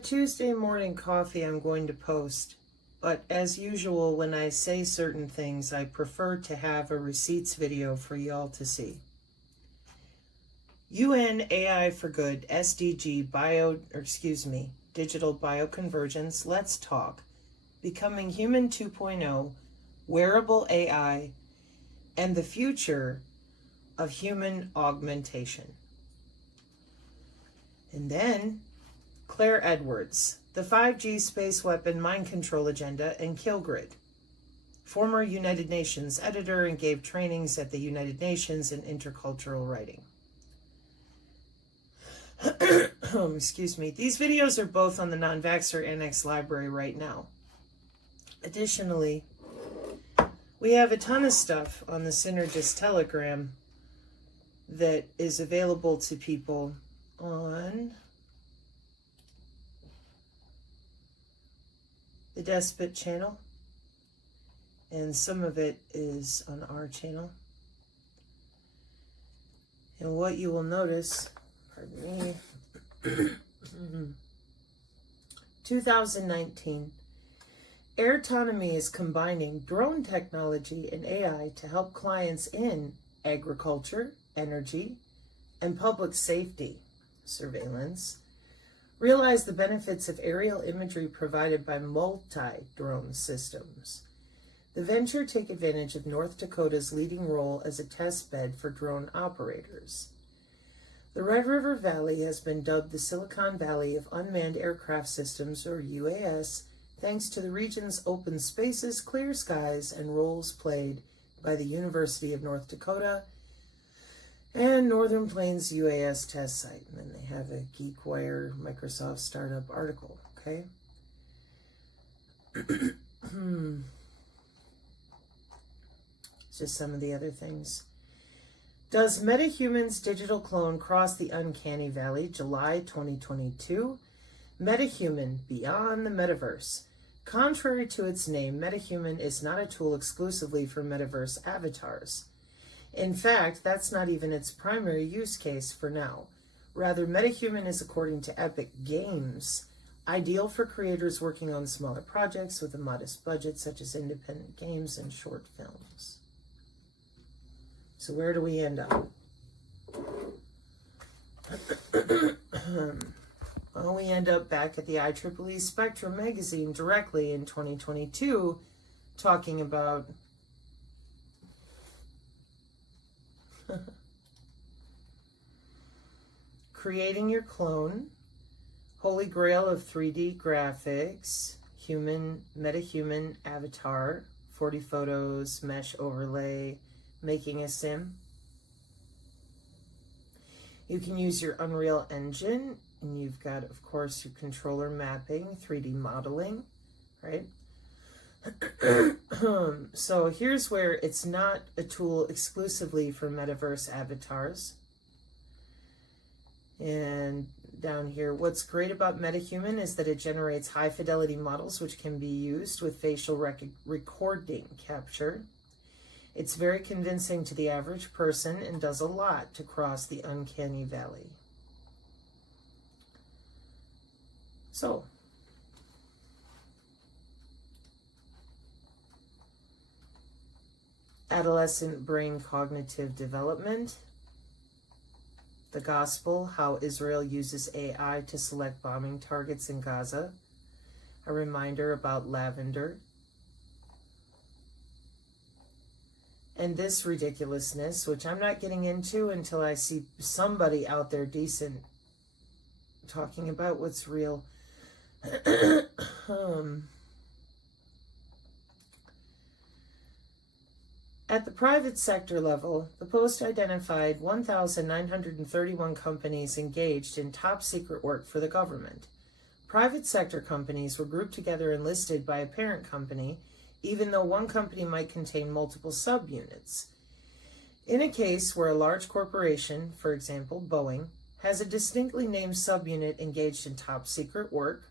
Tuesday morning coffee I'm going to post, but as usual, when I say certain things, I prefer to have a receipts video for y'all to see. UN AI for Good, SDG, Digital Bioconvergence, Let's Talk, Becoming Human 2.0, Wearable AI, and the Future of Human Augmentation. And then, Claire Edwards, the 5G Space Weapon Mind Control Agenda and Kill Grid. Former United Nations editor and gave trainings at the United Nations in intercultural writing. Excuse me. These videos are both on the Non-Vaxxer Annex library right now. Additionally, we have a ton of stuff on the Synergist Telegram that is available to people on the Despot channel, and some of it is on our channel. And what you will notice, pardon me, 2019, Air Autonomy is combining drone technology and AI to help clients in agriculture, energy, and public safety surveillance realize the benefits of aerial imagery provided by multi-drone systems. The venture take advantage of North Dakota's leading role as a test bed for drone operators. The Red River Valley has been dubbed the Silicon Valley of Unmanned Aircraft Systems, or UAS, thanks to the region's open spaces, clear skies, and roles played by the University of North Dakota and Northern Plains UAS test site. And then they have a GeekWire Microsoft startup article, okay? Just some of the other things. Does MetaHuman's digital clone cross the uncanny valley? July 2022. MetaHuman, Beyond the Metaverse. Contrary to its name, MetaHuman is not a tool exclusively for metaverse avatars. In fact, that's not even its primary use case for now. Rather, MetaHuman is, according to Epic Games, ideal for creators working on smaller projects with a modest budget, such as independent games and short films. So where do we end up? Well, we end up back at the IEEE Spectrum magazine directly in 2022, talking about creating your clone, holy grail of 3D graphics, human, metahuman avatar, 40 photos, mesh overlay, making a sim. You can use your Unreal Engine, and you've got, of course, your controller mapping, 3D modeling, right? So here's where it's not a tool exclusively for metaverse avatars. And down here, what's great about MetaHuman is that it generates high fidelity models which can be used with facial recording capture. It's very convincing to the average person and does a lot to cross the uncanny valley. So, adolescent brain cognitive development, the gospel, how Israel uses AI to select bombing targets in Gaza, a reminder about lavender, and this ridiculousness, which I'm not getting into until I see somebody out there decent talking about what's real. At the private sector level, the Post identified 1,931 companies engaged in top secret work for the government. Private sector companies were grouped together and listed by a parent company, even though one company might contain multiple subunits. In a case where a large corporation, for example, Boeing, has a distinctly named subunit engaged in top secret work,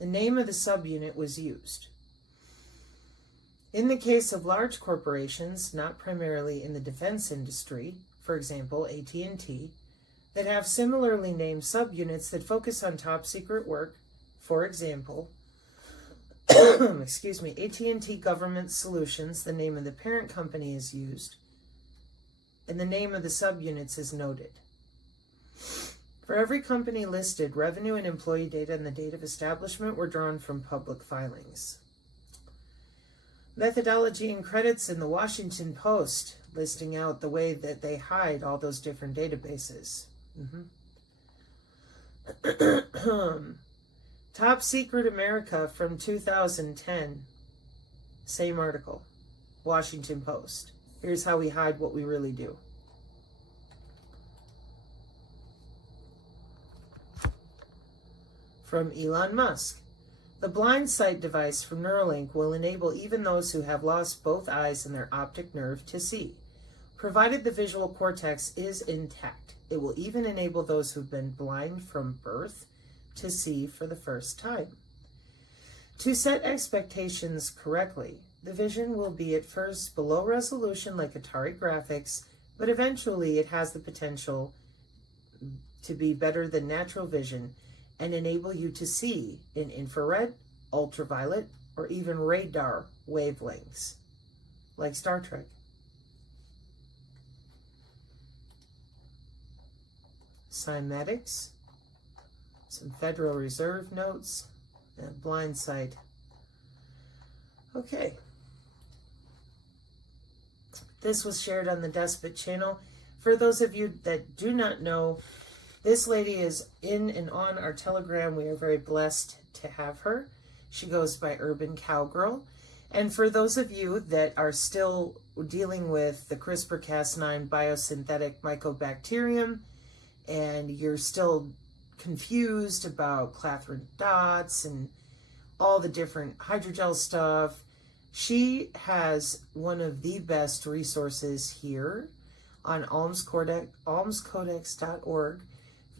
the name of the subunit was used. In the case of large corporations, not primarily in the defense industry, for example, AT&T, that have similarly named subunits that focus on top secret work. For example, excuse me, AT&T Government Solutions, the name of the parent company is used, and the name of the subunits is noted. For every company listed, revenue and employee data and the date of establishment were drawn from public filings. Methodology and credits in the Washington Post, listing out the way that they hide all those different databases. Top Secret America from 2010. Same article. Washington Post. Here's how we hide what we really do. From Elon Musk. The blind sight device from Neuralink will enable even those who have lost both eyes and their optic nerve to see, provided the visual cortex is intact. It will even enable those who've been blind from birth to see for the first time. To set expectations correctly, the vision will be at first below resolution like Atari graphics, but eventually it has the potential to be better than natural vision and enable you to see in infrared, ultraviolet, or even radar wavelengths, like Star Trek. Cymatics, some Federal Reserve notes, and blind sight. Okay. This was shared on the Despot channel. For those of you that do not know, this lady is in and on our Telegram. We are very blessed to have her. She goes by Urban Cowgirl. And for those of you that are still dealing with the CRISPR-Cas9 biosynthetic mycobacterium, and you're still confused about Clathrin dots and all the different hydrogel stuff, she has one of the best resources here on almscodex.org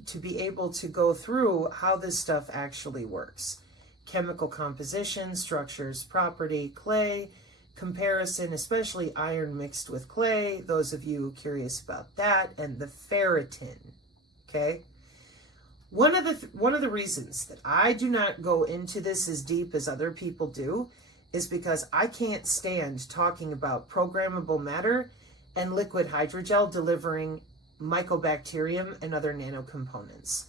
to be able to go through how this stuff actually works. Chemical composition, structures, property, clay, comparison, especially iron mixed with clay, those of you curious about that, and the ferritin, okay? One of the reasons that I do not go into this as deep as other people do is because I can't stand talking about programmable matter and liquid hydrogel delivering mycobacterium and other nanocomponents.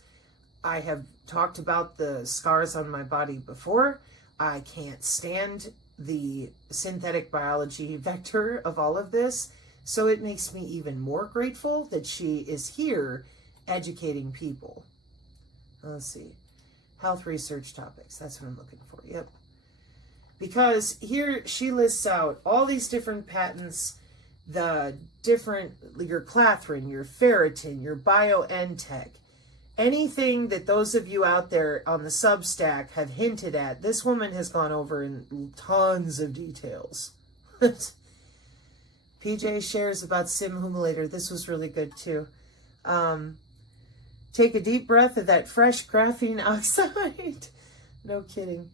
I have talked about the scars on my body before. I can't stand the synthetic biology vector of all of this, so it makes me even more grateful that she is here educating people. Let's see. Health research topics. That's what I'm looking for. Yep. Because here she lists out all these different patents, the different, your Clathrin, your ferritin, your BioNTech, anything that those of you out there on the Substack have hinted at, this woman has gone over in tons of details. PJ shares about Simhumulator. This was really good too. Take a deep breath of that fresh graphene oxide. No kidding.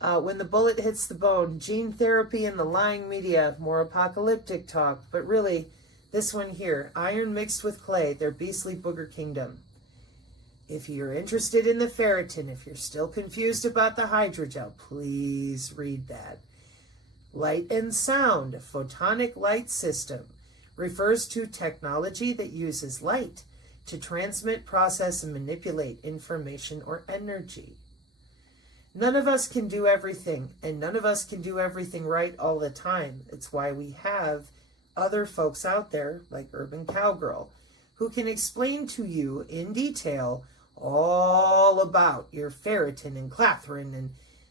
When the bullet hits the bone, gene therapy and the lying media, more apocalyptic talk. But really, this one here, iron mixed with clay, their beastly booger kingdom. If you're interested in the ferritin, if you're still confused about the hydrogel, please read that. Light and sound, photonic light system, refers to technology that uses light to transmit, process, and manipulate information or energy. None of us can do everything, and none of us can do everything right all the time. It's why we have other folks out there, like Urban Cowgirl, who can explain to you in detail all about your ferritin and Clathrin and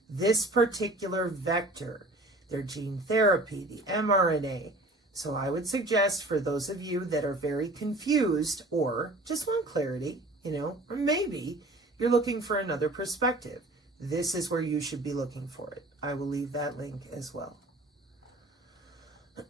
this particular vector, their gene therapy, the mRNA. So I would suggest for those of you that are very confused or just want clarity, or maybe you're looking for another perspective, this is where you should be looking for it. I will leave that link as well.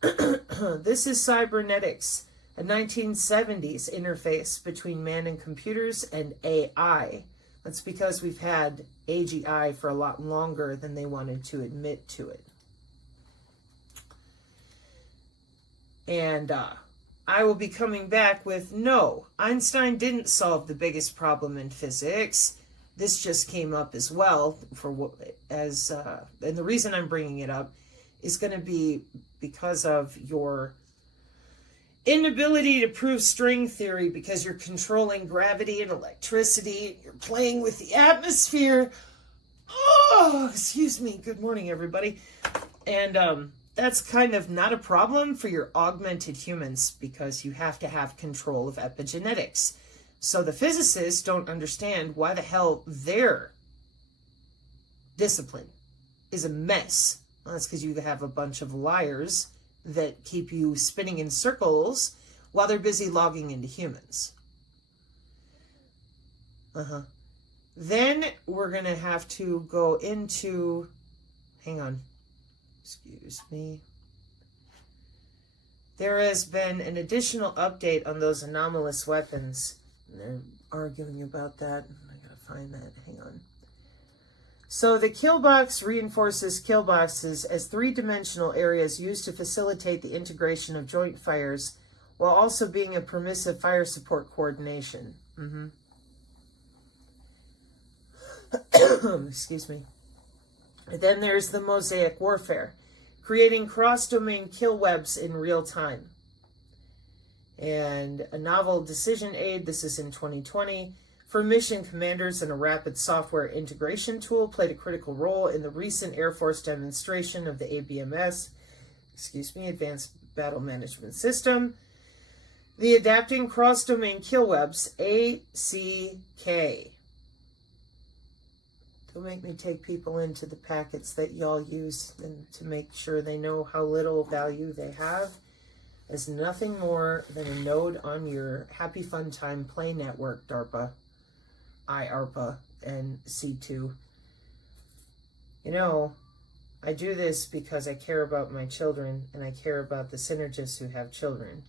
This is cybernetics, a 1970s interface between man and computers and AI. That's because we've had AGI for a lot longer than they wanted to admit to it. And I will be coming back with, no, Einstein didn't solve the biggest problem in physics. This just came up as well, and the reason I'm bringing it up is going to be because of your inability to prove string theory, because you're controlling gravity and electricity, you're playing with the atmosphere. Oh, excuse me. Good morning, everybody. And that's kind of not a problem for your augmented humans, because you have to have control of epigenetics. So the physicists don't understand why the hell their discipline is a mess. Well, that's because you have a bunch of liars that keep you spinning in circles while they're busy logging into humans. Then we're going to have to go into, hang on, excuse me. There has been an additional update on those anomalous weapons. They're arguing about that. I gotta find that. Hang on. So the kill box reinforces kill boxes as three-dimensional areas used to facilitate the integration of joint fires, while also being a permissive fire support coordination. Excuse me. And then there's the mosaic warfare, creating cross-domain kill webs in real time. And a novel decision aid, this is in 2020, for mission commanders, and a rapid software integration tool played a critical role in the recent Air Force demonstration of the ABMS, Advanced Battle Management System, the Adapting Cross-Domain Kill Webs, ACK. Don't make me take people into the packets that y'all use and to make sure they know how little value they have as nothing more than a node on your Happy Fun Time Play Network, DARPA, IARPA, and C2. You know, I do this because I care about my children and I care about the synergists who have children.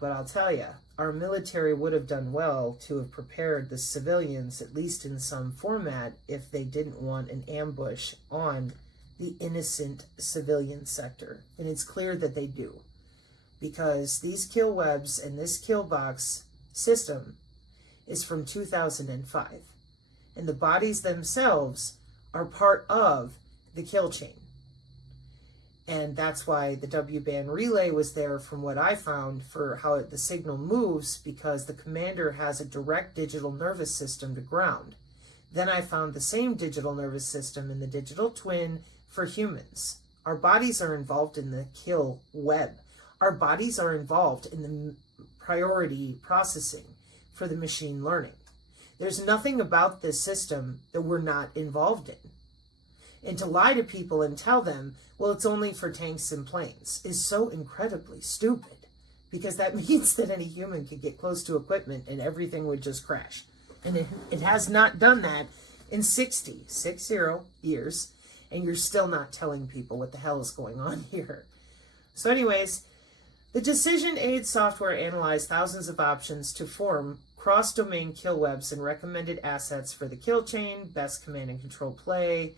But I'll tell you, our military would have done well to have prepared the civilians, at least in some format, if they didn't want an ambush on the innocent civilian sector. And it's clear that they do, because these kill webs and this kill box system is from 2005. And the bodies themselves are part of the kill chain. And that's why the W-band relay was there, from what I found, for how the signal moves, because the commander has a direct digital nervous system to ground. Then I found the same digital nervous system in the digital twin for humans. Our bodies are involved in the kill web. Our bodies are involved in the priority processing for the machine learning. There's nothing about this system that we're not involved in. And to lie to people and tell them, well, it's only for tanks and planes, is so incredibly stupid, because that means that any human could get close to equipment and everything would just crash. And it has not done that in 60 years, and you're still not telling people what the hell is going on here. So anyways, the decision aid software analyzed thousands of options to form cross-domain kill webs and recommended assets for the kill chain, best command and control play,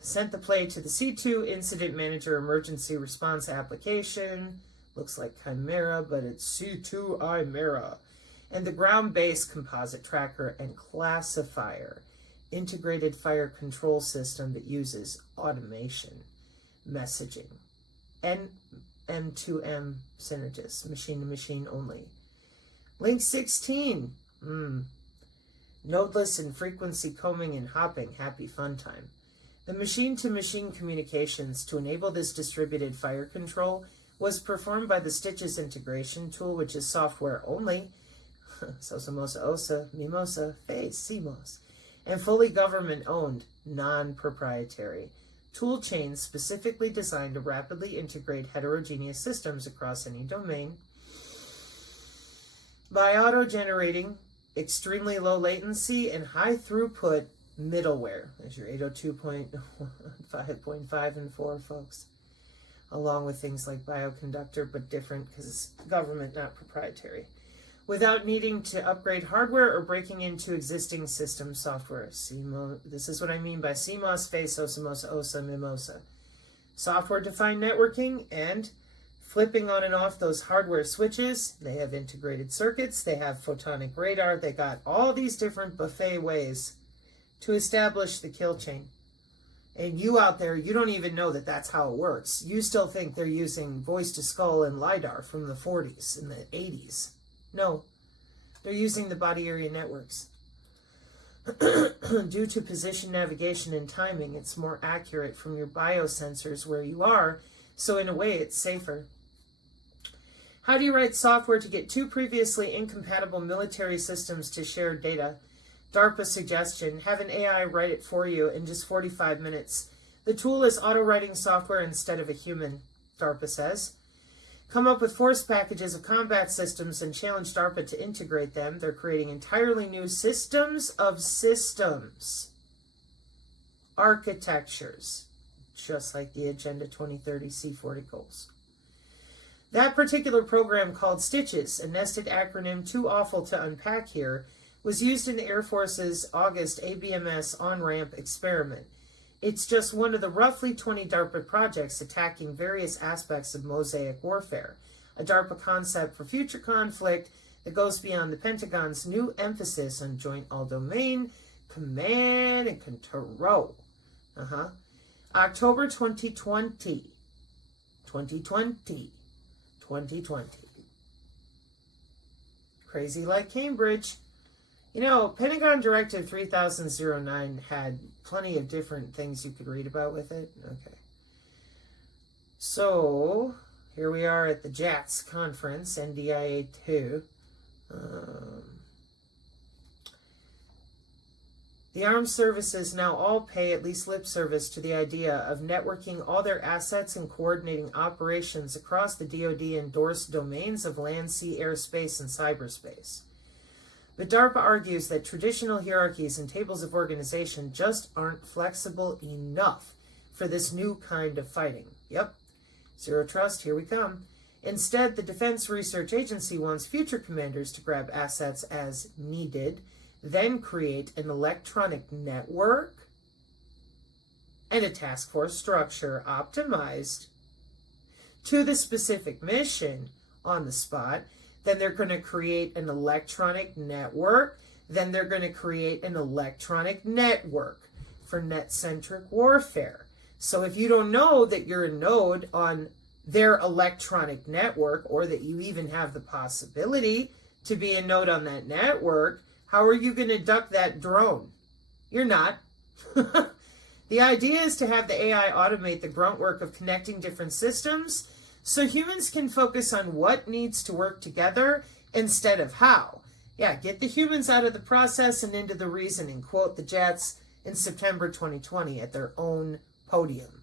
sent the play to the C2 Incident Manager Emergency Response application. Looks like Chimera, but it's C2 Imera. And the ground-based composite tracker and classifier integrated fire control system that uses automation, messaging, and M2M synergists, machine-to-machine only. Link 16. Nodeless and frequency combing and hopping, happy fun time. The machine-to-machine communications to enable this distributed fire control was performed by the Stitches integration tool, which is software only, Sosa Mosa Osa, Mimosa, Face, CMOS, and fully government-owned, non-proprietary. Tool chains specifically designed to rapidly integrate heterogeneous systems across any domain by auto-generating extremely low latency and high throughput middleware. There's your 802.5.5 and 4, folks. Along with things like bioconductor, but different because it's government, not proprietary. Without needing to upgrade hardware or breaking into existing system software. This is what I mean by CMOS, Face, Osamosa, Osa, Mimosa. Software-defined networking and flipping on and off those hardware switches. They have integrated circuits. They have photonic radar. They got all these different buffet ways to establish the kill chain. And you out there, you don't even know that that's how it works. You still think they're using voice to skull and LiDAR from the 40s and the 80s. No, they're using the body area networks. Due to position navigation and timing, it's more accurate from your biosensors where you are, so in a way it's safer. How do you write software to get two previously incompatible military systems to share data? DARPA suggestion, have an AI write it for you in just 45 minutes. The tool is auto-writing software instead of a human, DARPA says. Come up with force packages of combat systems and challenge DARPA to integrate them. They're creating entirely new systems of systems. Architectures, just like the Agenda 2030 C40 goals. That particular program called Stitches, a nested acronym too awful to unpack here, was used in the Air Force's August ABMS on-ramp experiment. It's just one of the roughly 20 DARPA projects attacking various aspects of mosaic warfare, a DARPA concept for future conflict that goes beyond the Pentagon's new emphasis on joint all-domain command and control. October 2020. 2020. Crazy like Cambridge. You know, Pentagon Directive 3009 had plenty of different things you could read about with it. Okay. So, here we are at the JATS conference, NDIA 2. The armed services now all pay at least lip service to the idea of networking all their assets and coordinating operations across the DoD-endorsed domains of land, sea, air, space, and cyberspace. But DARPA argues that traditional hierarchies and tables of organization just aren't flexible enough for this new kind of fighting. Yep, zero trust, here we come. Instead, the Defense Research Agency wants future commanders to grab assets as needed, then create an electronic network and a task force structure optimized to the specific mission on the spot. Then they're going to create an electronic network. Then they're going to create an electronic network for net-centric warfare. So if you don't know that you're a node on their electronic network, or that you even have the possibility to be a node on that network, how are you going to duck that drone? You're not. The idea is to have the AI automate the grunt work of connecting different systems so humans can focus on what needs to work together instead of how. Yeah, get the humans out of the process and into the reasoning. Quote the Jets in September 2020 at their own podium.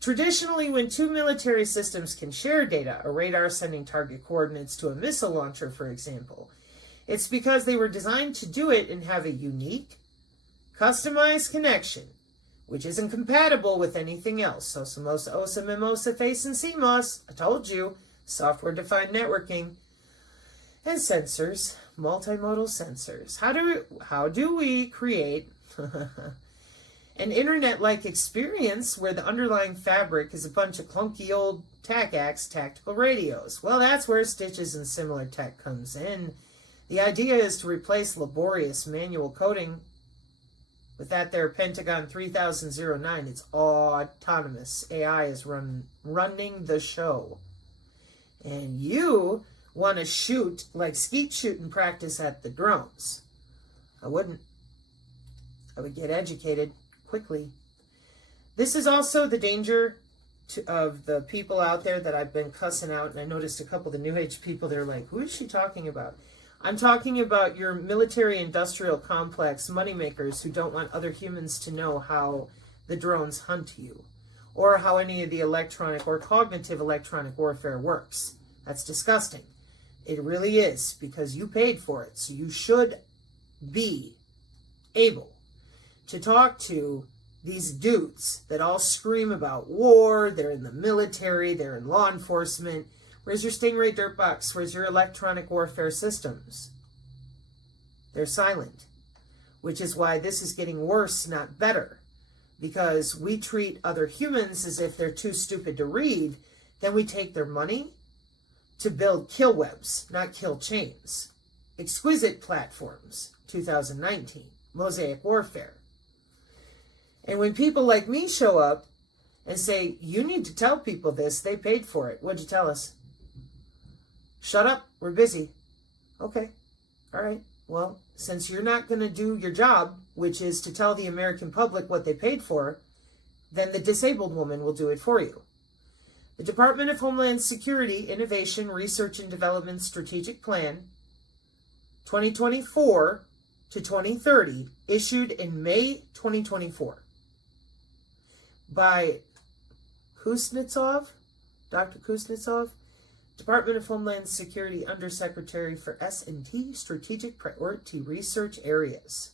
Traditionally, when two military systems can share data, a radar sending target coordinates to a missile launcher, for example, it's because they were designed to do it and have a unique, customized connection, which isn't compatible with anything else. So Samosa, Osa, Mimosa, Face, and CMOS. I told you, software-defined networking. And sensors, multimodal sensors. How do we create an internet-like experience where the underlying fabric is a bunch of clunky old TACACs, tactical radios? Well, that's where Stitches and similar tech comes in. The idea is to replace laborious manual coding with that there Pentagon 3009. It's autonomous. AI is running the show. And you want to shoot like skeet shooting practice at the drones. I wouldn't. I would get educated quickly. This is also the danger of the people out there that I've been cussing out. And I noticed a couple of the New Age people, they're like, who is she talking about? I'm talking about your military-industrial complex moneymakers who don't want other humans to know how the drones hunt you or how any of the electronic or cognitive electronic warfare works. That's disgusting. It really is, because you paid for it. So you should be able to talk to these dudes that all scream about war. They're in the military. They're in law enforcement. Where's your Stingray dirt box? Where's your electronic warfare systems? They're silent, which is why this is getting worse, not better, because we treat other humans as if they're too stupid to read Then we take their money to build kill webs, not kill chains. Exquisite platforms, 2019, Mosaic Warfare. And when people like me show up and say, you need to tell people this, they paid for it. What'd you tell us? Shut up, we're busy. Okay, all right. Well, since you're not going to do your job, which is to tell the American public what they paid for, then the disabled woman will do it for you. The Department of Homeland Security Innovation, Research and Development Strategic Plan, 2024 to 2030, issued in May 2024 by Kuznetsov, Dr. Kuznetsov, Department of Homeland Security Undersecretary for S&T Strategic Priority Research Areas.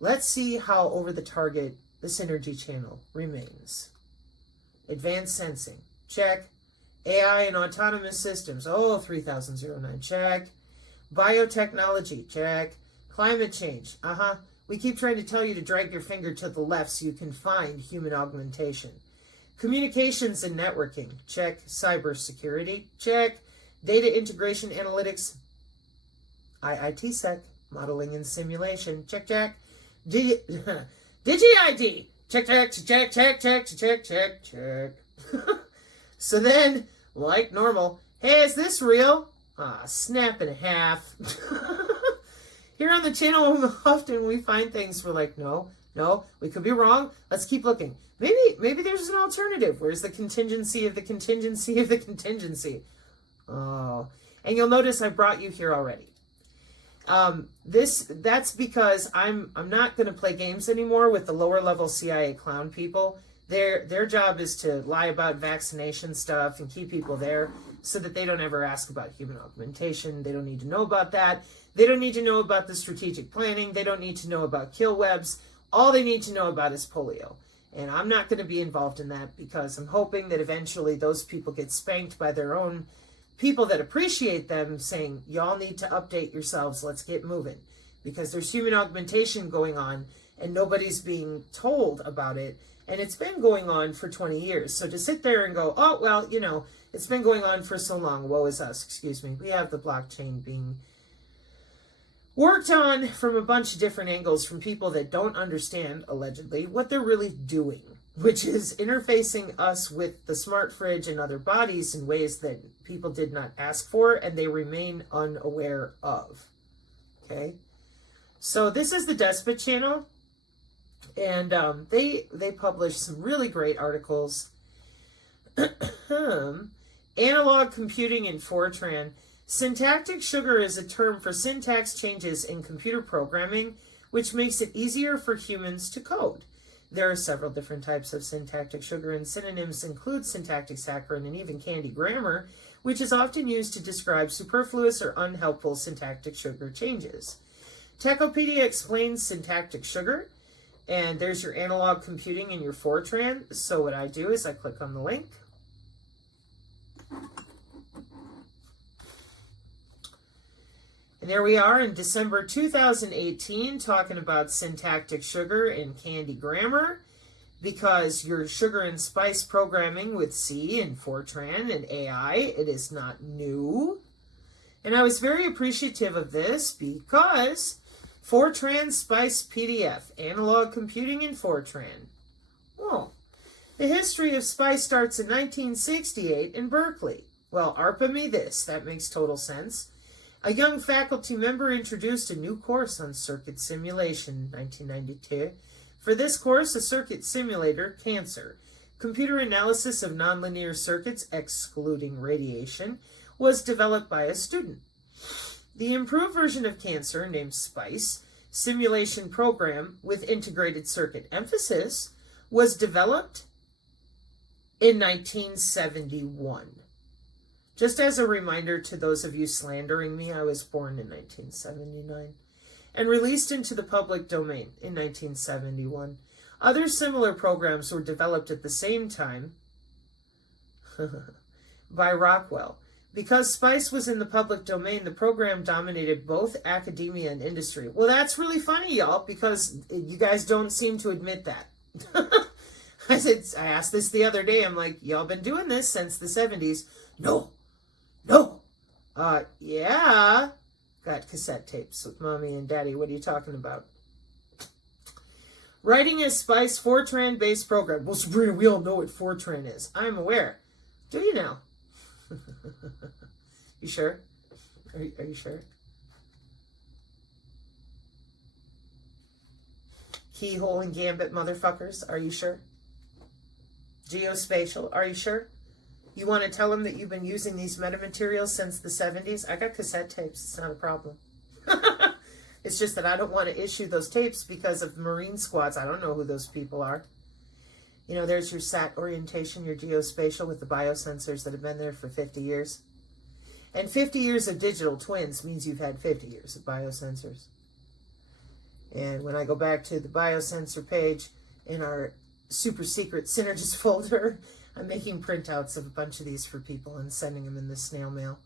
Let's see how over the target the synergy channel remains. Advanced sensing, check. AI and autonomous systems, 3009, check. Biotechnology, check. Climate change, We keep trying to tell you to drag your finger to the left so you can find human augmentation. Communications and networking, check. Cybersecurity, check. Data integration analytics, IITsec, modeling and simulation, check, check. Digi-ID, check, check, check, check, check, check, check, check. So then, like normal, hey, is this real? Snap in half. Here on the channel, often we find things we're like, no, we could be wrong. Let's keep looking. Maybe there's an alternative. Where's the contingency of the contingency of the contingency? Oh, and you'll notice I brought you here already. That's because I'm not going to play games anymore with the lower level CIA clown people. Their job is to lie about vaccination stuff and keep people there so that they don't ever ask about human augmentation. They don't need to know about that. They don't need to know about the strategic planning. They don't need to know about kill webs. All they need to know about is polio. And I'm not going to be involved in that because I'm hoping that eventually those people get spanked by their own people that appreciate them, saying, y'all need to update yourselves. Let's get moving. Because there's human augmentation going on and nobody's being told about it. And it's been going on for 20 years. So to sit there and go, oh, well, it's been going on for so long. Woe is us. Excuse me. We have the blockchain being worked on from a bunch of different angles from people that don't understand, allegedly, what they're really doing, which is interfacing us with the smart fridge and other bodies in ways that people did not ask for and they remain unaware of. Okay? So this is the Despot channel, and they publish some really great articles. Analog computing in Fortran. Syntactic sugar is a term for syntax changes in computer programming, which makes it easier for humans to code. There are several different types of syntactic sugar, and synonyms include syntactic saccharin and even candy grammar, which is often used to describe superfluous or unhelpful syntactic sugar changes. Techopedia explains syntactic sugar, and there's your analog computing in your Fortran. So what I do is I click on the link. And there we are in December 2018 talking about syntactic sugar and candy grammar, because your sugar and spice programming with C and Fortran and AI, it is not new. And I was very appreciative of this because Fortran Spice PDF, analog computing in Fortran. Well, the history of spice starts in 1968 in Berkeley. Well, ARPA me this, that makes total sense. A young faculty member introduced a new course on circuit simulation in 1992. For this course, a circuit simulator, Cancer, computer analysis of nonlinear circuits excluding radiation, was developed by a student. The improved version of Cancer, named SPICE, simulation program with integrated circuit emphasis, was developed in 1971. Just as a reminder to those of you slandering me, I was born in 1979 and released into the public domain in 1971. Other similar programs were developed at the same time by Rockwell. Because SPICE was in the public domain, the program dominated both academia and industry. Well, that's really funny, y'all, because you guys don't seem to admit that. I asked this the other day. I'm like, y'all been doing this since the 70s? No. Yeah. Got cassette tapes with mommy and daddy. What are you talking about? Writing a Spice Fortran-based program. Well, Sabrina, we all know what Fortran is. I'm aware. Do you now? You sure? Are you sure? Keyhole and Gambit motherfuckers, are you sure? Geospatial, are you sure? You want to tell them that you've been using these metamaterials since the 70s? I got cassette tapes, it's not a problem. It's just that I don't want to issue those tapes because of Marine squads. I don't know who those people are. You know, there's your SAT orientation, your geospatial with the biosensors that have been there for 50 years. And 50 years of digital twins means you've had 50 years of biosensors. And when I go back to the biosensor page in our super secret synergist folder, I'm making printouts of a bunch of these for people and sending them in the snail mail.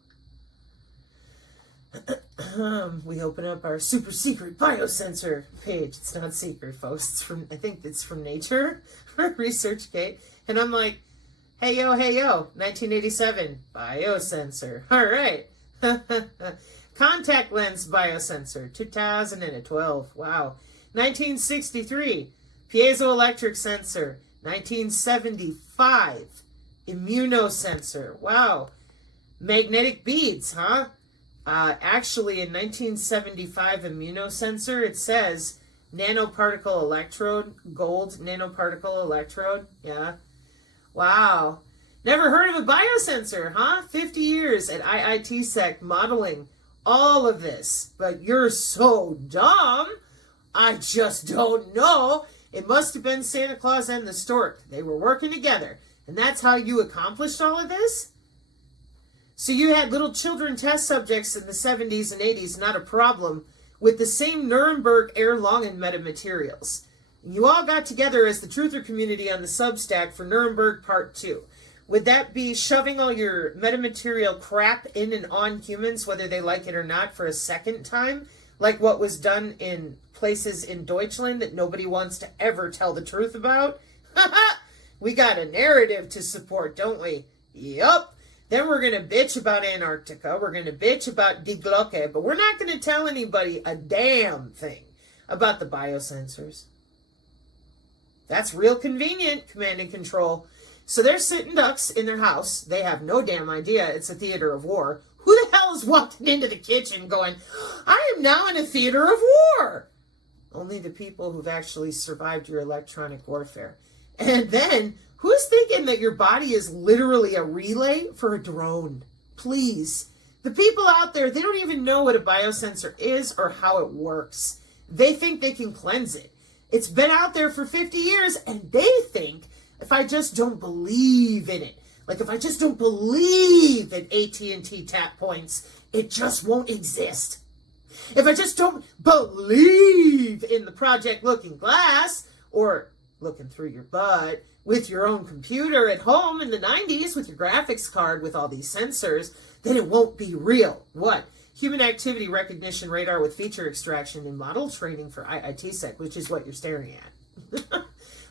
We open up our super secret biosensor page. It's not secret, folks. It's from, I think it's from Nature or ResearchGate. And I'm like, hey yo, 1987 biosensor. All right. Contact lens biosensor, 2012. Wow. 1963, piezoelectric sensor. 1975, immunosensor. Wow. Magnetic beads, huh? Actually, in 1975 immunosensor, it says nanoparticle electrode, gold nanoparticle electrode. Yeah. Wow. Never heard of a biosensor, huh? 50 years at IIT-Sec modeling all of this. But you're so dumb. I just don't know. It must have been Santa Claus and the stork. They were working together. And that's how you accomplished all of this? So you had little children test subjects in the 70s and 80s, not a problem, with the same Nuremberg Erlangen metamaterials. You all got together as the Truther community on the Substack for Nuremberg Part 2. Would that be shoving all your metamaterial crap in and on humans, whether they like it or not, for a second time? Like what was done in places in Deutschland that nobody wants to ever tell the truth about? We got a narrative to support, don't we? Yup. Then we're going to bitch about Antarctica. We're going to bitch about Die Glocke, but we're not going to tell anybody a damn thing about the biosensors. That's real convenient, command and control. So they're sitting ducks in their house. They have no damn idea it's a theater of war. Who the hell is walking into the kitchen going, I am now in a theater of war? Only the people who've actually survived your electronic warfare. And then, who's thinking that your body is literally a relay for a drone? Please. The people out there, they don't even know what a biosensor is or how it works. They think they can cleanse it. It's been out there for 50 years, and they think if I just don't believe in it, like if I just don't believe in AT&T tap points, it just won't exist. If I just don't believe in the Project Looking Glass, or looking through your butt with your own computer at home in the 90s with your graphics card with all these sensors, then it won't be real. What? Human activity recognition radar with feature extraction and model training for IIT-Sec, which is what you're staring at.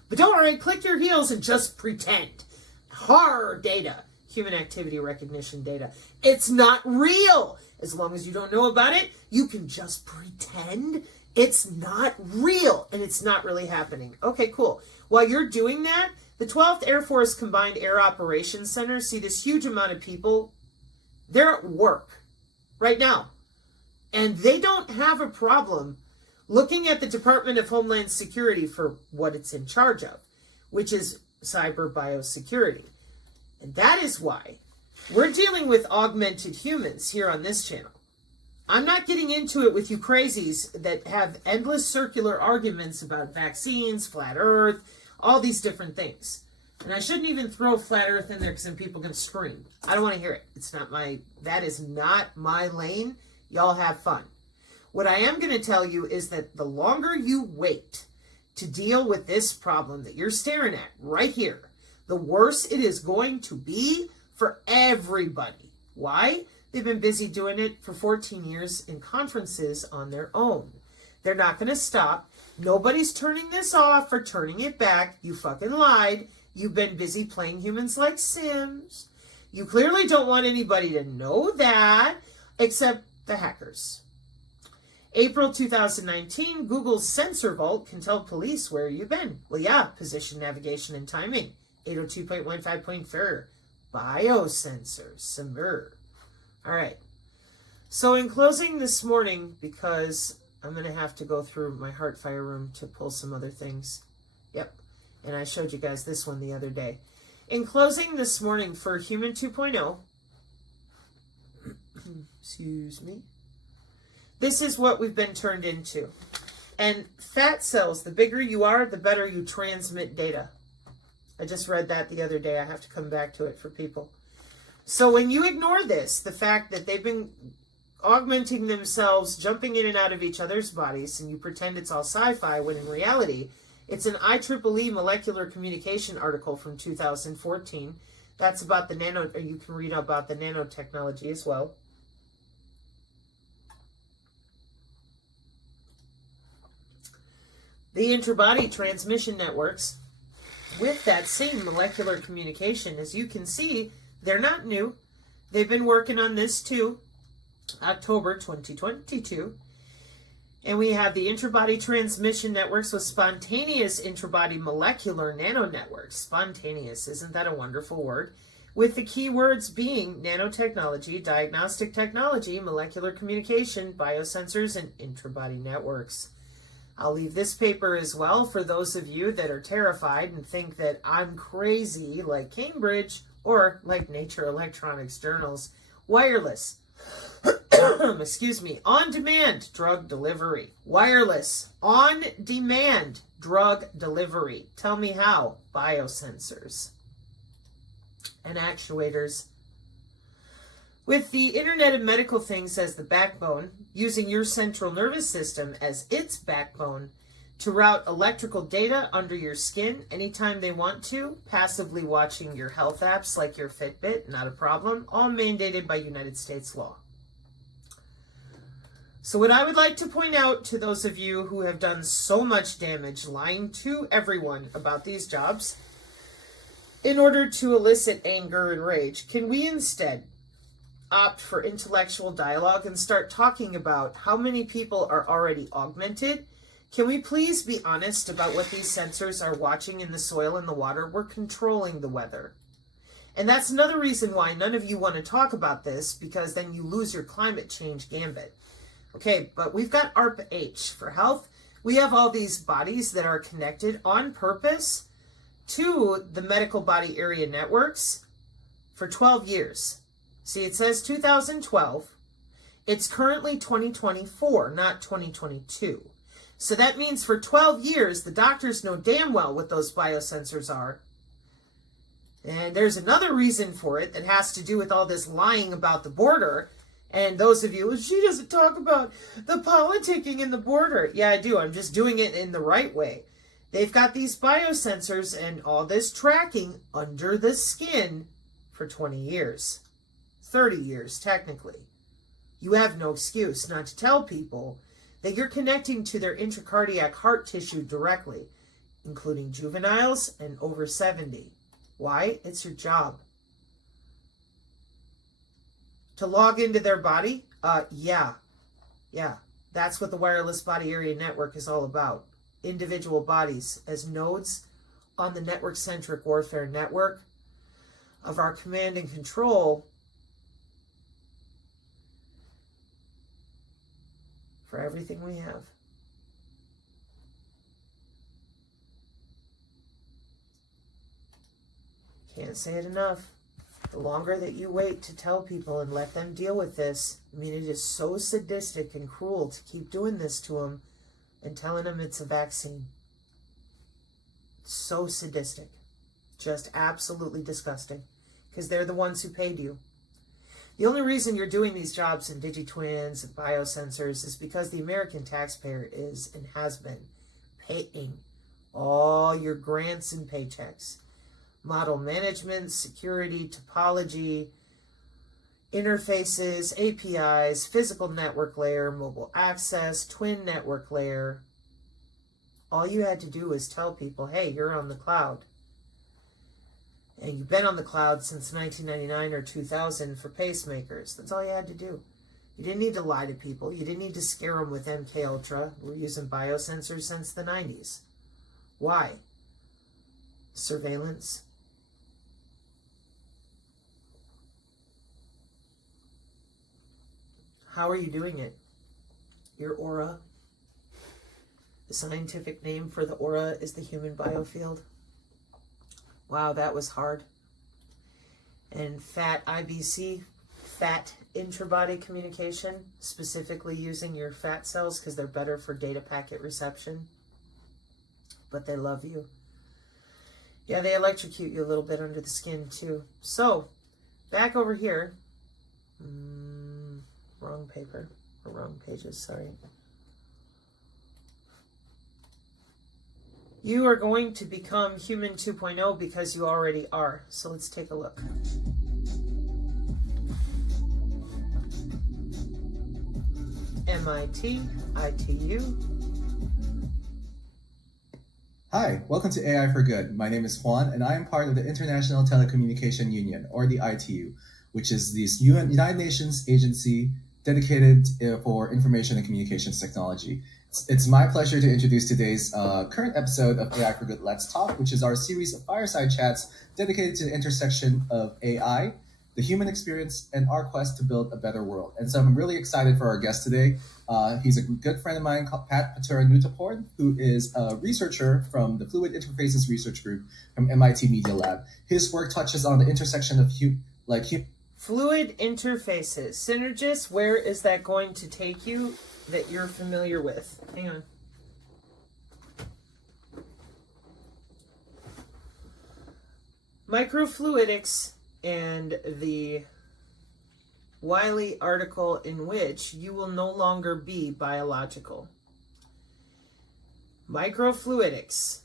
But don't worry, click your heels and just pretend. Hard data, human activity recognition data. It's not real. As long as you don't know about it, you can just pretend it's not real and it's not really happening. Okay, cool. While you're doing that, the 12th Air Force Combined Air Operations Center see this huge amount of people. They're at work right now. And they don't have a problem looking at the Department of Homeland Security for what it's in charge of, which is cyber biosecurity. And that is why we're dealing with augmented humans here on this channel. I'm not getting into it with you crazies that have endless circular arguments about vaccines, flat earth, all these different things. And I shouldn't even throw flat earth in there because then people can scream. I don't want to hear it. That is not my lane. Y'all have fun. What I am going to tell you is that the longer you wait to deal with this problem that you're staring at right here, the worse it is going to be for everybody. Why? They've been busy doing it for 14 years in conferences on their own. They're not going to stop. Nobody's turning this off or turning it back. You fucking lied. You've been busy playing humans like Sims. You clearly don't want anybody to know that, except the hackers. April 2019, Google's sensorvault can tell police where you've been. Well, yeah, position, navigation, and timing. 802.15.4. Biosensors. Simmer. All right. So in closing this morning, because I'm going to have to go through my Heartfire room to pull some other things. Yep. And I showed you guys this one the other day. In closing this morning for Human 2.0, excuse me, this is what we've been turned into. And fat cells, the bigger you are, the better you transmit data. I just read that the other day. I have to come back to it for people. So when you ignore this, the fact that they've been augmenting themselves, jumping in and out of each other's bodies, and you pretend it's all sci-fi, when in reality, it's an IEEE molecular communication article from 2014. That's about the nano, or you can read about the nanotechnology as well. The interbody transmission networks with that same molecular communication. As you can see, they're not new. They've been working on this too. October 2022. And we have the interbody transmission networks with spontaneous interbody molecular nano networks. Spontaneous, isn't that a wonderful word? With the keywords being nanotechnology, diagnostic technology, molecular communication, biosensors, and interbody networks. I'll leave this paper as well for those of you that are terrified and think that I'm crazy like Cambridge or like Nature Electronics journals. Wireless. Excuse me. On-demand drug delivery. Wireless. On-demand drug delivery. Tell me how. Biosensors and actuators. With the Internet of Medical Things as the backbone, using your central nervous system as its backbone to route electrical data under your skin anytime they want to, passively watching your health apps like your Fitbit, not a problem, all mandated by United States law. So what I would like to point out to those of you who have done so much damage lying to everyone about these jobs, in order to elicit anger and rage, can we instead opt for intellectual dialogue and start talking about how many people are already augmented? Can we please be honest about what these sensors are watching in the soil and the water? We're controlling the weather. And that's another reason why none of you want to talk about this, because then you lose your climate change gambit. Okay, but we've got ARPA-H for health. We have all these bodies that are connected on purpose to the medical body area networks for 12 years. See, it says 2012. It's currently 2024, not 2022. So that means for 12 years, the doctors know damn well what those biosensors are. And there's another reason for it that has to do with all this lying about the border. And those of you, well, she doesn't talk about the politicking in the border. Yeah, I do. I'm just doing it in the right way. They've got these biosensors and all this tracking under the skin for 20 years. 30 years, technically. You have no excuse not to tell people that you're connecting to their intracardiac heart tissue directly, including juveniles and over 70. Why? It's your job. To log into their body? Yeah. That's what the wireless body area network is all about. Individual bodies as nodes on the network-centric warfare network of our command and control for everything we have. Can't say it enough. The longer that you wait to tell people and let them deal with this, I mean, it is so sadistic and cruel to keep doing this to them and telling them it's a vaccine. So sadistic. Just absolutely disgusting. Because they're the ones who paid you. The only reason you're doing these jobs in digitwins and biosensors is because the American taxpayer is and has been paying all your grants and paychecks. Model management, security, topology, interfaces, APIs, physical network layer, mobile access, twin network layer, All you had to do was tell people, hey, you're on the cloud. And you've been on the cloud since 1999 or 2000 for pacemakers. That's all you had to do. You didn't need to lie to people. You didn't need to scare them with MK Ultra. We're using biosensors since the 90s. Why? Surveillance. How are you doing it? Your aura. The scientific name for the aura is the human biofield. Wow, that was hard. And FAT IBC, fat intrabody communication, specifically using your fat cells because they're better for data packet reception. But they love you. Yeah, they electrocute you a little bit under the skin too. So, back over here. Wrong paper, or wrong pages, sorry. You are going to become human 2.0 because you already are. So let's take a look. MIT, ITU. Hi, welcome to AI for Good. My name is Juan, and I am part of the International Telecommunication Union, or the ITU, which is the United Nations agency dedicated for information and communications technology. It's my pleasure to introduce today's current episode of AI for Good Let's Talk, which is our series of fireside chats dedicated to the intersection of AI, the human experience, and our quest to build a better world. And so I'm really excited for our guest today. He's a good friend of mine called Pat Patura-Nutaporn, who is a researcher from the Fluid Interfaces Research Group from MIT Media Lab. His work touches on the intersection of Fluid interfaces. Synergist, where is that going to take you that you're familiar with? Hang on. Microfluidics and the Wiley article in which you will no longer be biological. Microfluidics.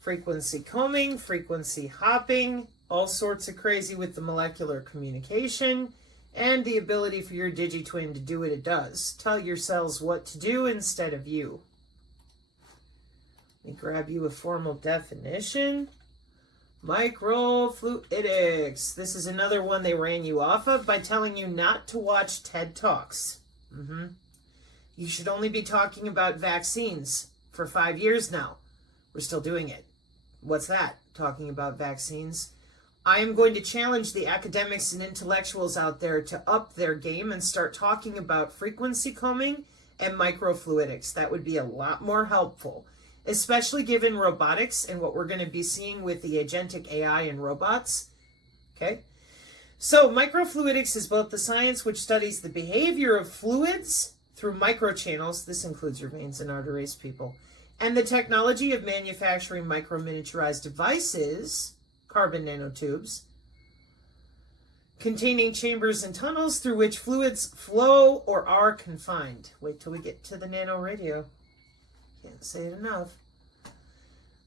Frequency combing, frequency hopping, all sorts of crazy with the molecular communication, and the ability for your digitwin to do what it does. Tell your cells what to do instead of you. Let me grab you a formal definition. Microfluidics. This is another one they ran you off of by telling you not to watch TED Talks. You should only be talking about vaccines for 5 years now. We're still doing it. What's that? Talking about vaccines. I am going to challenge the academics and intellectuals out there to up their game and start talking about frequency combing and microfluidics. That would be a lot more helpful, especially given robotics and what we're going to be seeing with the agentic AI and robots. Okay? So microfluidics is both the science which studies the behavior of fluids through microchannels, this includes your veins and arteries, people, and the technology of manufacturing micro-miniaturized devices, carbon nanotubes, containing chambers and tunnels through which fluids flow or are confined. Wait till we get to the nanoradio. Can't say it enough.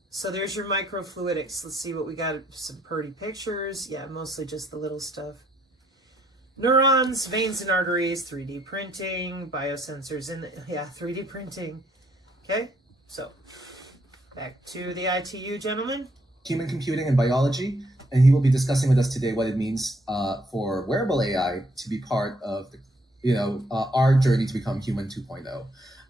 So there's your microfluidics. Let's see what we got. Some pretty pictures. Yeah, mostly just the little stuff. Neurons, veins and arteries, 3D printing, biosensors, 3D printing. Okay, so back to the ITU, gentlemen. Human computing and biology, and he will be discussing with us today what it means for wearable AI to be part of our journey to become human 2.0.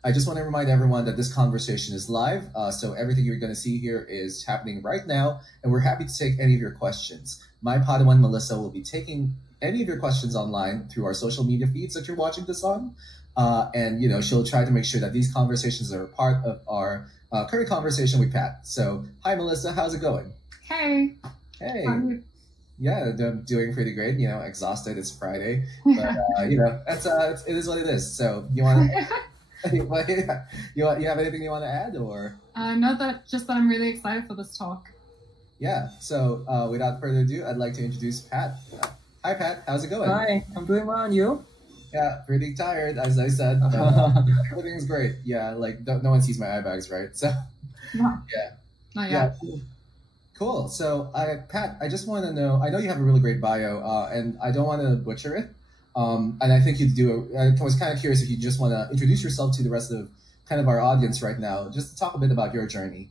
I just want to remind everyone that this conversation is live, so everything you're going to see here is happening right now, and we're happy to take any of your questions. My Padawan Melissa will be taking any of your questions online through our social media feeds that you're watching this on, and she'll try to make sure that these conversations are a part of our current conversation with Pat. So, hi Melissa, how's it going? Hey. Hey. Yeah, I'm doing pretty great. Exhausted. It's Friday, but it is what it is. So, you want to? you have anything you want to add, or? No, that I'm really excited for this talk. Yeah. So, without further ado, I'd like to introduce Pat. Hi, Pat. How's it going? Hi, I'm doing well, and you? Yeah, pretty tired, as I said. Everything's great. Yeah, no one sees my eye bags, right? So, No. Yeah. Not yet. Yeah. Cool. So, Pat, I just want to know. I know you have a really great bio, and I don't want to butcher it. And I think I was kind of curious if you just want to introduce yourself to the rest of kind of our audience right now, just to talk a bit about your journey.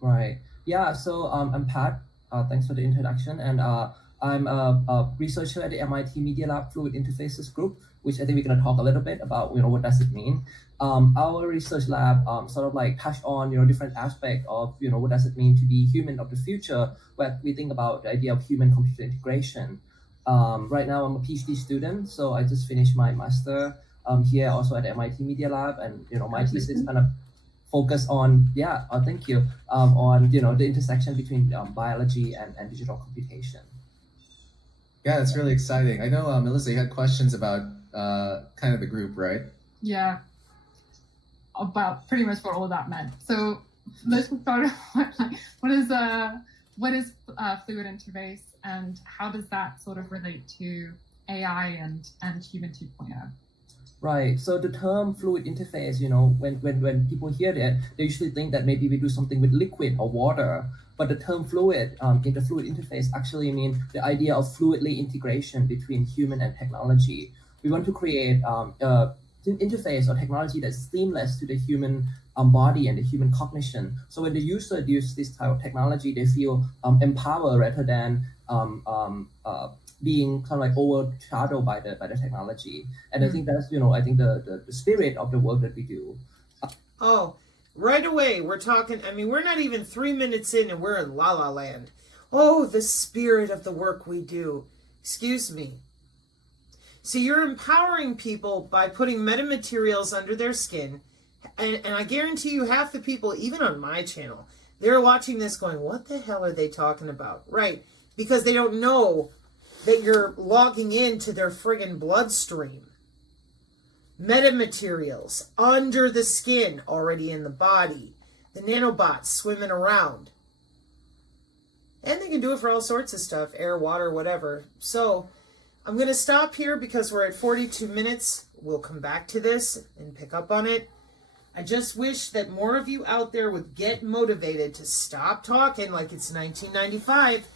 Right. Yeah. So I'm Pat. Thanks for the introduction. And I'm a researcher at the MIT Media Lab Fluid Interfaces Group, which I think we're going to talk a little bit about. What does it mean? Our research lab sort of like touch on different aspects of what does it mean to be human of the future, where we think about the idea of human-computer integration. Right now, I'm a PhD student, so I just finished my master here also at the MIT Media Lab, and my thesis kind of focus on thank you on the intersection between biology and digital computation. Yeah, that's really exciting. I know, Melissa, you had questions about kind of the group, right? Yeah, about pretty much what all that meant. So let's start with what is fluid interface, and how does that sort of relate to AI and Human 2.0? Right. So the term fluid interface, when people hear that, they usually think that maybe we do something with liquid or water. But the term fluid in the fluid interface actually mean the idea of fluidly integration between human and technology. We want to create an interface or technology that's seamless to the human body and the human cognition. So when the user uses this type of technology, they feel empowered rather than being kind of like overshadowed by the technology. And I think that's the spirit of the work that we do. Oh, right away we're talking. I mean, we're not even 3 minutes in and we're in La La Land. Oh, the spirit of the work we do. Excuse me. So you're empowering people by putting metamaterials under their skin, and I guarantee you half the people, even on my channel, they're watching this going, what the hell are they talking about? Right, because they don't know that you're logging into their friggin' bloodstream. Metamaterials under the skin, already in the body. The nanobots swimming around. And they can do it for all sorts of stuff, air, water, whatever. So I'm going to stop here because we're at 42 minutes. We'll come back to this and pick up on it. I just wish that more of you out there would get motivated to stop talking like it's 1995.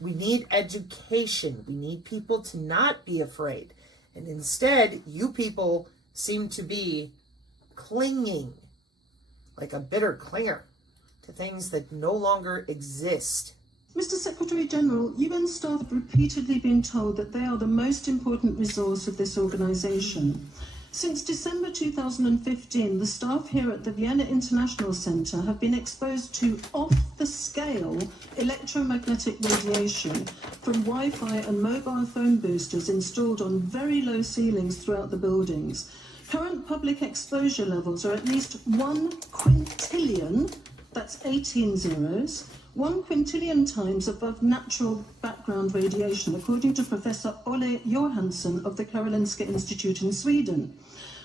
We need education. We need people to not be afraid. And instead, you people seem to be clinging like a bitter clinger to things that no longer exist. Mr. Secretary General, UN staff have repeatedly been told that they are the most important resource of this organization. Since December 2015, the staff here at the Vienna International Center have been exposed to off-the-scale electromagnetic radiation from Wi-Fi and mobile phone boosters installed on very low ceilings throughout the buildings. Current public exposure levels are at least 1 quintillion, that's 18 zeros, 1 quintillion times above natural background radiation, according to Professor Olle Johansson of the Karolinska Institute in Sweden.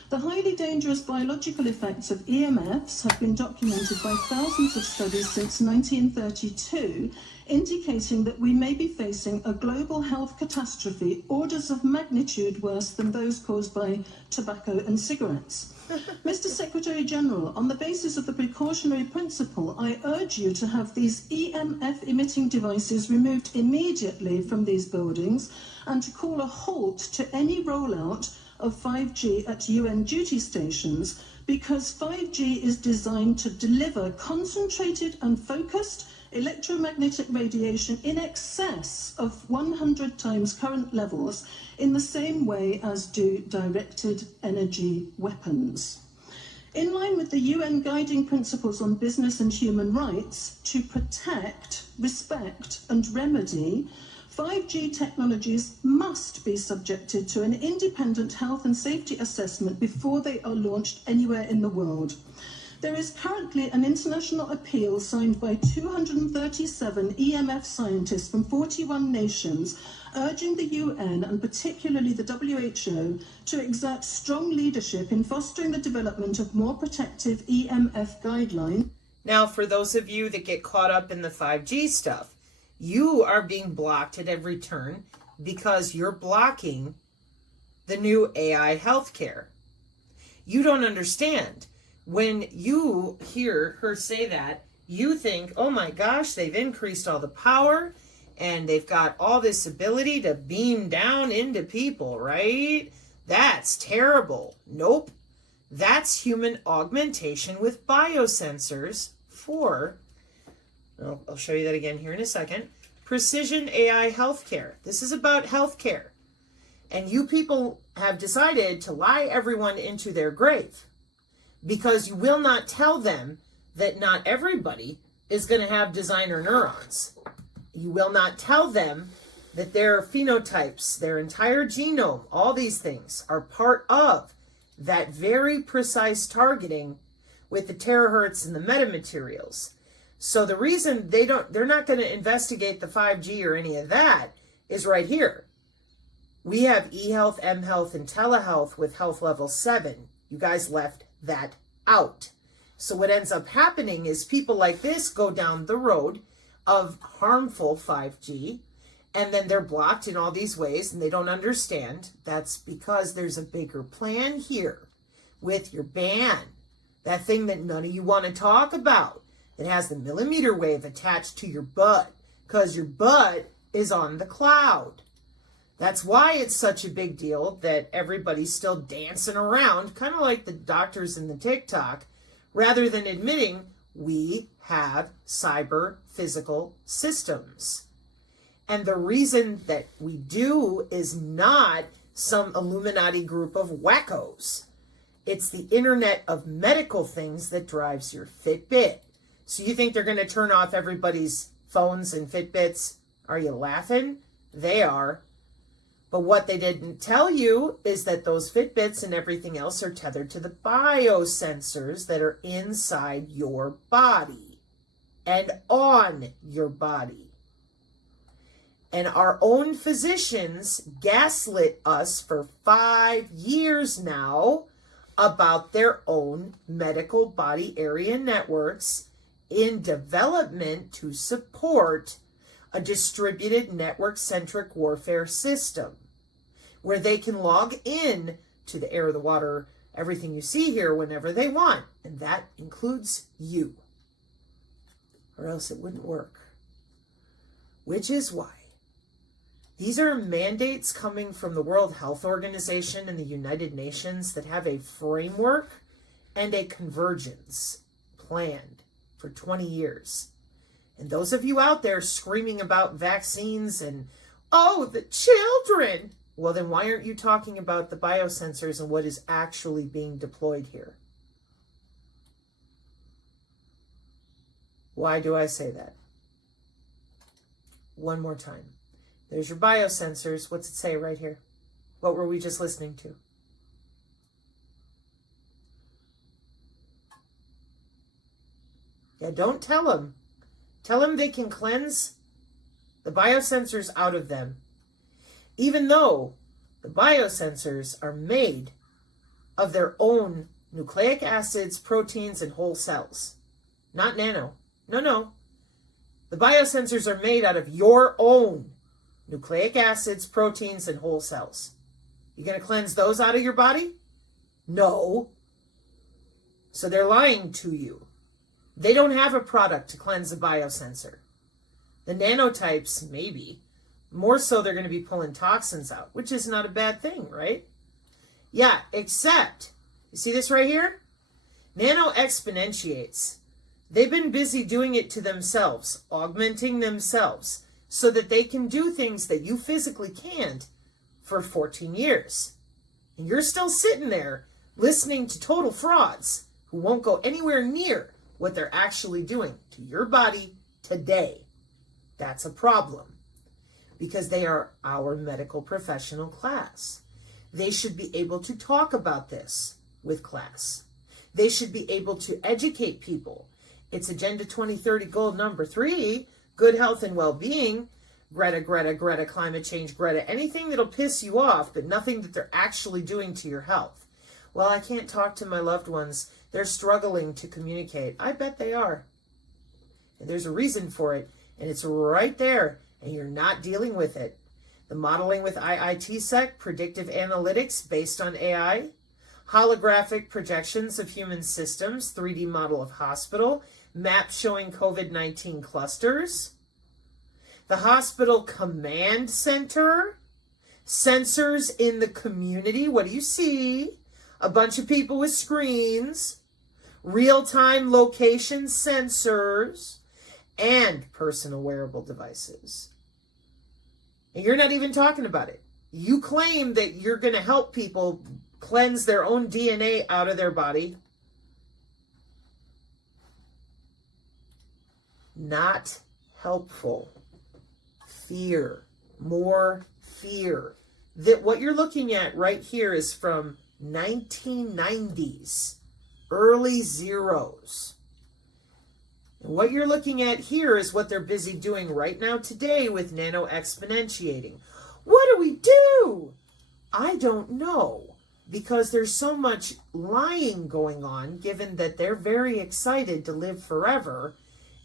The highly dangerous biological effects of EMFs have been documented by thousands of studies since 1932, indicating that we may be facing a global health catastrophe orders of magnitude worse than those caused by tobacco and cigarettes. Mr. Secretary General, on the basis of the precautionary principle, I urge you to have these EMF emitting devices removed immediately from these buildings and to call a halt to any rollout of 5G at UN duty stations, because 5G is designed to deliver concentrated and focused electromagnetic radiation in excess of 100 times current levels in the same way as do directed energy weapons. In line with the UN guiding principles on business and human rights to protect, respect and remedy, 5G technologies must be subjected to an independent health and safety assessment before they are launched anywhere in the world. There is currently an international appeal signed by 237 EMF scientists from 41 nations urging the UN and particularly the WHO to exert strong leadership in fostering the development of more protective EMF guidelines. Now, for those of you that get caught up in the 5G stuff, you are being blocked at every turn because you're blocking the new AI healthcare. You don't understand. When you hear her say that, you think, oh my gosh, they've increased all the power and they've got all this ability to beam down into people, right? That's terrible. Nope. That's human augmentation with biosensors for, I'll show you that again here in a second, precision AI healthcare. This is about healthcare. And you people have decided to lie everyone into their grave because you will not tell them that not everybody is going to have designer neurons. You will not tell them that their phenotypes, their entire genome, all these things are part of that very precise targeting with the terahertz and the metamaterials. So the reason they're not going to investigate the 5G or any of that is right here. We have eHealth, mHealth, and telehealth with health level 7. You guys left that out. So what ends up happening is people like this go down the road of harmful 5G, and then they're blocked in all these ways, and they don't understand. That's because there's a bigger plan here with your band, that thing that none of you want to talk about. It has the millimeter wave attached to your butt because your butt is on the cloud. That's why it's such a big deal that everybody's still dancing around, kind of like the doctors in the TikTok, rather than admitting we have cyber physical systems. And the reason that we do is not some Illuminati group of wackos. It's the Internet of Medical Things that drives your Fitbit. So you think they're going to turn off everybody's phones and Fitbits? Are you laughing? They are. But what they didn't tell you is that those Fitbits and everything else are tethered to the biosensors that are inside your body and on your body. And our own physicians gaslit us for 5 years now about their own medical body area networks in development to support a distributed network-centric warfare system where they can log in to the air, the water, everything you see here whenever they want. And that includes you. Or else it wouldn't work. Which is why these are mandates coming from the World Health Organization and the United Nations that have a framework and a convergence planned for 20 years. And those of you out there screaming about vaccines and, oh, the children, well, then why aren't you talking about the biosensors and what is actually being deployed here? Why do I say that? One more time. There's your biosensors. What's it say right here? What were we just listening to? Yeah, don't tell them. Tell them they can cleanse the biosensors out of them. Even though the biosensors are made of their own nucleic acids, proteins, and whole cells. Not nano. No. The biosensors are made out of your own nucleic acids, proteins, and whole cells. You going to cleanse those out of your body? No. So they're lying to you. They don't have a product to cleanse a biosensor. The nanotypes, maybe. More so, they're going to be pulling toxins out, which is not a bad thing, right? Yeah, except, you see this right here? Nano exponentiates. They've been busy doing it to themselves, augmenting themselves, so that they can do things that you physically can't for 14 years. And you're still sitting there listening to total frauds who won't go anywhere near what they're actually doing to your body today. That's a problem because they are our medical professional class. They should be able to talk about this with class. They should be able to educate people. It's Agenda 2030 goal number 3, good health and well-being. Greta, climate change, Greta, anything that'll piss you off, but nothing that they're actually doing to your health. Well, I can't talk to my loved ones. They're struggling to communicate. I bet they are. And there's a reason for it, and it's right there, and you're not dealing with it. The modeling with IITsec, predictive analytics based on AI, holographic projections of human systems, 3D model of hospital, map showing COVID-19 clusters, the hospital command center, sensors in the community. What do you see? a bunch of people with screens, real-time location sensors, and personal wearable devices. And you're not even talking about it. You claim that you're going to help people cleanse their own DNA out of their body. Not helpful. Fear. More fear. That what you're looking at right here is from 1990s, early zeros. And what you're looking at here is what they're busy doing right now today with nano exponentiating. What do we do? I don't know, because there's so much lying going on, given that they're very excited to live forever,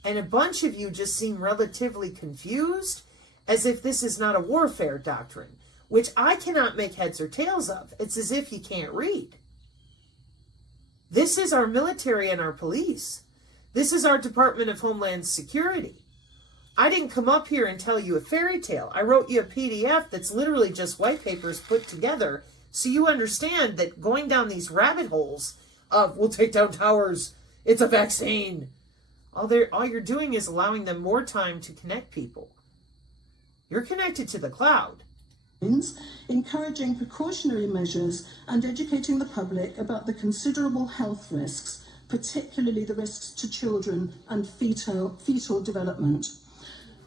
and a bunch of you just seem relatively confused, as if this is not a warfare doctrine, which I cannot make heads or tails of. It's as if you can't read. This is our military and our police. This is our Department of Homeland Security. I didn't come up here and tell you a fairy tale. I wrote you a PDF that's literally just white papers put together so you understand that going down these rabbit holes of, we'll take down towers, it's a vaccine. All you're doing is allowing them more time to connect people. You're connected to the cloud. Encouraging precautionary measures and educating the public about the considerable health risks, particularly the risks to children and fetal development.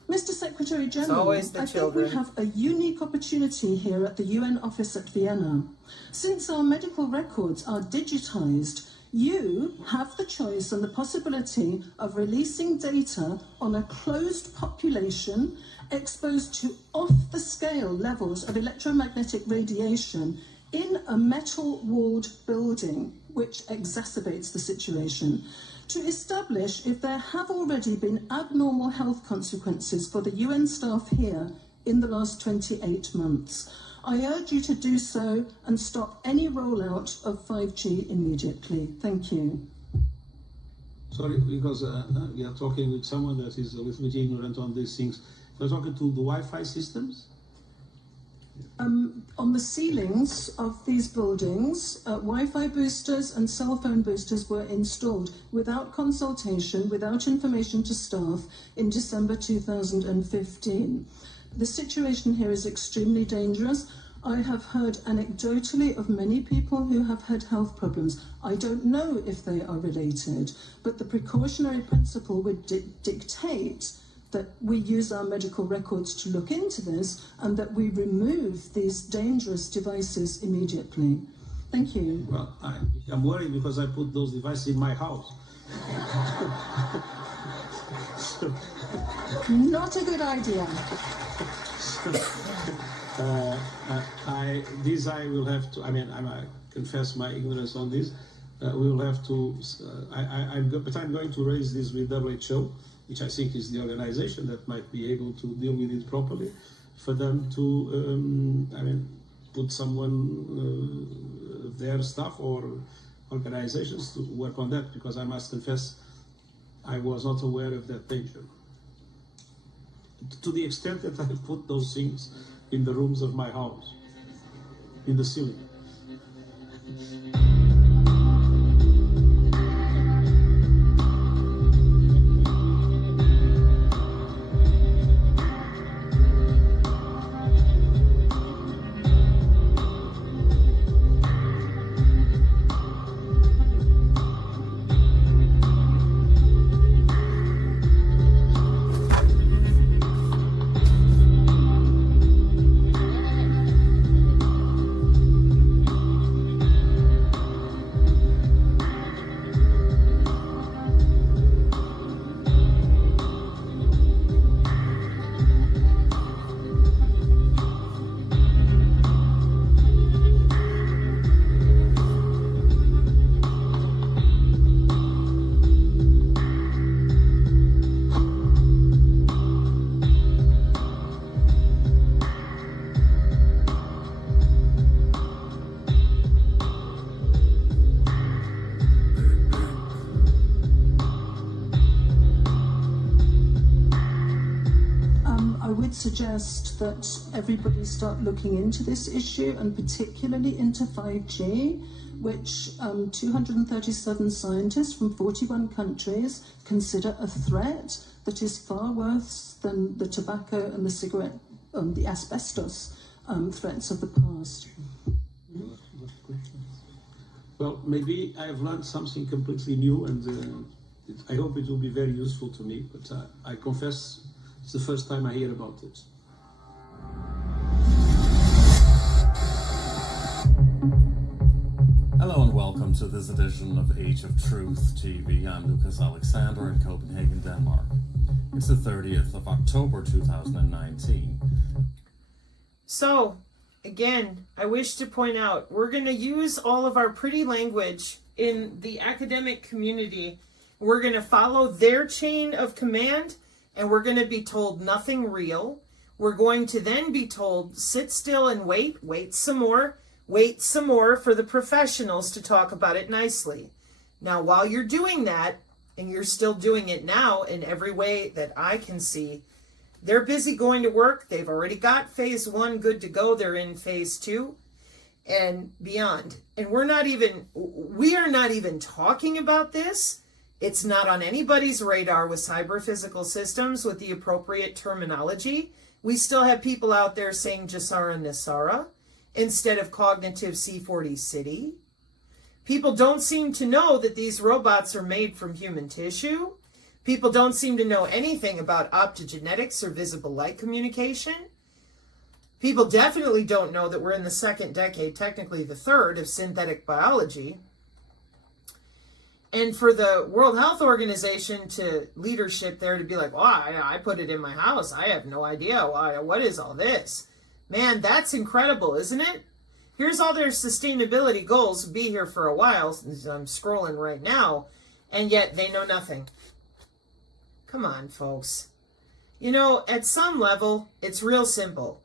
Mr. Secretary General, I think we have a unique opportunity here at the UN office at Vienna. Since our medical records are digitized, you have the choice and the possibility of releasing data on a closed population exposed to off-the-scale levels of electromagnetic radiation in a metal-walled building, which exacerbates the situation, to establish if there have already been abnormal health consequences for the UN staff here in the last 28 months. I urge you to do so and stop any rollout of 5G immediately. Thank you. Sorry, because we are talking with someone that is a little bit ignorant on these things. We're talking to the Wi-Fi systems? On the ceilings of these buildings, Wi-Fi boosters and cell phone boosters were installed without consultation, without information to staff in December 2015. The situation here is extremely dangerous. I have heard anecdotally of many people who have had health problems. I don't know if they are related, but the precautionary principle would dictate that we use our medical records to look into this and that we remove these dangerous devices immediately. Thank you. Well, I'm worried because I put those devices in my house. Not a good idea. I will have to, I confess my ignorance on this. We will have to, but I'm going to raise this with WHO, which I think is the organization that might be able to deal with it properly, for them to, put someone, their staff or organizations to work on that, because I must confess, I was not aware of that danger. To the extent that I put those things in the rooms of my house, in the ceiling. I would suggest that everybody start looking into this issue, and particularly into 5G, which 237 scientists from 41 countries consider a threat that is far worse than the tobacco and the cigarette, the asbestos threats of the past. Well, maybe I've learned something completely new, and I hope it will be very useful to me, but I confess it's the first time I hear about it. Hello and welcome to this edition of Age of Truth TV. I'm Lucas Alexander in Copenhagen, Denmark. It's the 30th of October 2019. So, again, I wish to point out, we're going to use all of our pretty language in the academic community. We're going to follow their chain of command, and we're going to be told nothing real. We're going to then be told, sit still and wait some more for the professionals to talk about it nicely. Now, while you're doing that, and you're still doing it now in every way that I can see, they're busy going to work. They've already got phase 1 good to go. They're in phase 2 and beyond. And we are not even talking about this. It's not on anybody's radar with cyber physical systems with the appropriate terminology. We still have people out there saying Jasara Nasara instead of cognitive C40 City. People don't seem to know that these robots are made from human tissue. People don't seem to know anything about optogenetics or visible light communication. People definitely don't know that we're in the second decade, technically the third, of synthetic biology. And for the World Health Organization to leadership there to be like, well, I put it in my house. I have no idea. What is all this? Man, that's incredible, isn't it? Here's all their sustainability goals. Be here for a while, since I'm scrolling right now, and yet they know nothing. Come on, folks. You know, at some level, it's real simple.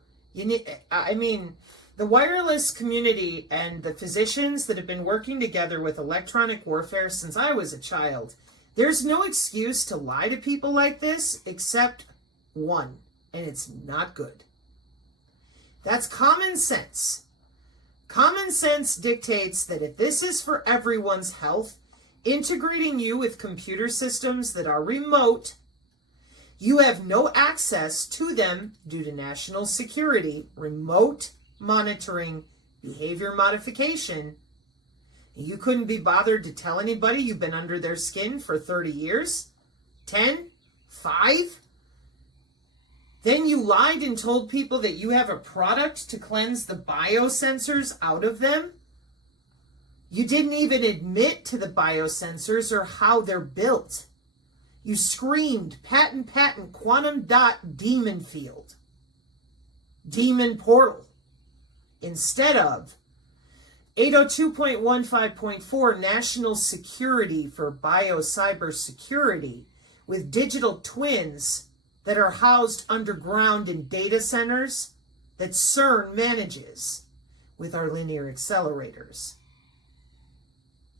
The wireless community and the physicians that have been working together with electronic warfare since I was a child, there's no excuse to lie to people like this except one, and it's not good. That's common sense. Common sense dictates that if this is for everyone's health, integrating you with computer systems that are remote, you have no access to them due to national security, remote monitoring, behavior modification. You couldn't be bothered to tell anybody you've been under their skin for 30 years? 10? 5? Then you lied and told people that you have a product to cleanse the biosensors out of them? You didn't even admit to the biosensors or how they're built. You screamed, patent, quantum dot demon field. Demon portal. Instead of 802.15.4 national security for biocybersecurity with digital twins that are housed underground in data centers that CERN manages with our linear accelerators.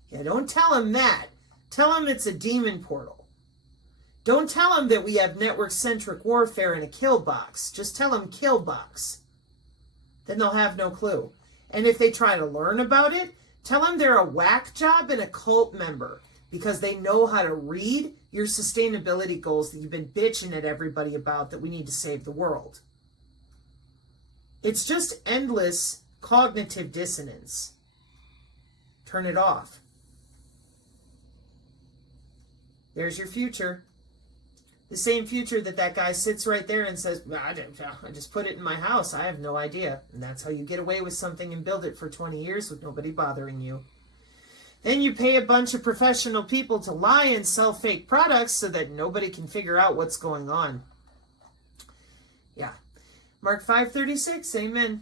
Yeah, don't tell them that. Tell them it's a demon portal. Don't tell them that we have network-centric warfare in a kill box. Just tell them kill box. Then they'll have no clue. And if they try to learn about it, tell them they're a whack job and a cult member because they know how to read your sustainability goals that you've been bitching at everybody about, that we need to save the world. It's just endless cognitive dissonance. Turn it off. There's your future. The same future that guy sits right there and says, I just put it in my house. I have no idea. And that's how you get away with something and build it for 20 years with nobody bothering you. Then you pay a bunch of professional people to lie and sell fake products so that nobody can figure out what's going on. Yeah. Mark 5:36, amen.